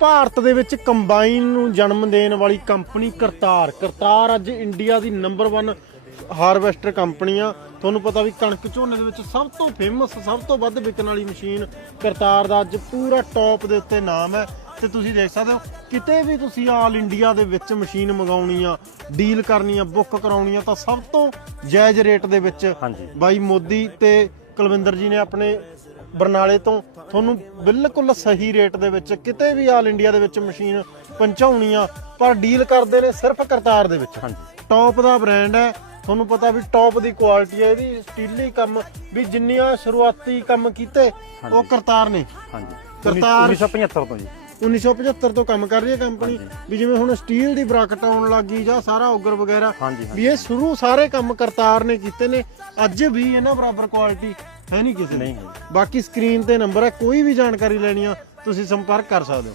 ਭਾਰਤ ਦੇ ਵਿੱਚ ਕੰਬਾਈਨ ਨੂੰ ਜਨਮ ਦੇਣ ਵਾਲੀ ਕੰਪਨੀ ਕਰਤਾਰ ਅੱਜ ਇੰਡੀਆ ਦੀ ਨੰਬਰ 1 ਹਾਰਵੈਸਟਰ ਕੰਪਨੀ ਆ। ਤੁਹਾਨੂੰ ਪਤਾ ਵੀ ਕਣਕ ਝੋਨੇ ਦੇ ਵਿੱਚ ਸਭ ਤੋਂ ਫੇਮਸ ਸਭ ਤੋਂ ਵੱਧ ਵਿਕਣ ਵਾਲੀ ਮਸ਼ੀਨ ਕਰਤਾਰ ਦਾ ਅੱਜ ਪੂਰਾ ਟੌਪ ਦੇ ਉੱਤੇ ਨਾਮ ਹੈ। ਤੇ ਤੁਸੀਂ ਦੇਖ ਸਕਦੇ ਹੋ ਕਿਤੇ ਵੀ ਤੁਸੀਂ ਆਲ ਇੰਡੀਆ ਦੇ ਵਿੱਚ ਮਸ਼ੀਨ ਮੰਗਾਉਣੀ ਆ, ਡੀਲ ਕਰਨੀ ਆ, ਬੁੱਕ ਕਰਾਉਣੀ ਆ ਤਾਂ ਸਭ ਤੋਂ ਜਾਇਜ਼ ਰੇਟ ਦੇ ਵਿੱਚ ਬਾਈ ਮੋਦੀ ਤੇ ਕੁਲਵਿੰਦਰ ਜੀ ਨੇ ਆਪਣੇ ਬਰਨਾਲੇ ਤੋਂ ਤੁਹਾਨੂੰ ਬਿਲਕੁਲ ਸਹੀ ਰੇਟ ਦੇ ਵਿੱਚ ਕਿਤੇ ਵੀ ਆਲ ਇੰਡੀਆ ਦੇ ਵਿੱਚ ਮਸ਼ੀਨ ਪਹੁੰਚਾਉਣੀ ਆ, ਪਰ ਡੀਲ ਕਰਦੇ ਨੇ ਸਿਰਫ ਕਰਤਾਰ ਦੇ ਵਿੱਚ। ਟੌਪ ਦਾ ਬ੍ਰਾਂਡ ਹੈ, ਤੁਹਾਨੂੰ ਪਤਾ ਵੀ ਟੌਪ ਦੀ ਕੁਆਲਿਟੀ ਹੈ ਇਹਦੀ। ਸਟੀਲੀ ਕੰਮ ਵੀ ਜਿੰਨੀਆਂ ਸ਼ੁਰੂਆਤੀ ਕੰਮ ਕੀਤੇ ਉਹ ਕਰਤਾਰ ਨੇ। ਕਰਤਾਰ 1975 ਤੋਂ ਜੀ 1975 ਤੋਂ ਕੰਮ ਕਰ ਰਹੀ ਹੈ ਕੰਪਨੀ। ਵੀ ਜਿਵੇਂ ਹੁਣ ਸਟੀਲ ਦੀ ਬਰਾਕਟ ਆਉਣ ਲੱਗੀ ਜਾਂ ਸਾਰਾ ਔਗਰ ਵਗੈਰਾ, ਵੀ ਇਹ ਸ਼ੁਰੂ ਸਾਰੇ ਕੰਮ ਕਰਤਾਰ ਨੇ ਕੀਤੇ ਨੇ। ਅੱਜ ਵੀ ਇਹਨਾਂ ਬਰਾਬਰ ਕੁਆਲਿਟੀ ਹੈ ਨਹੀਂ ਕਿਸੇ ਦੀ। ਬਾਕੀ ਸਕਰੀਨ ਤੇ ਨੰਬਰ ਹੈ, ਕੋਈ ਵੀ ਜਾਣਕਾਰੀ ਲੈਣੀ ਆ ਤੁਸੀਂ ਸੰਪਰਕ ਕਰ ਸਕਦੇ ਹੋ।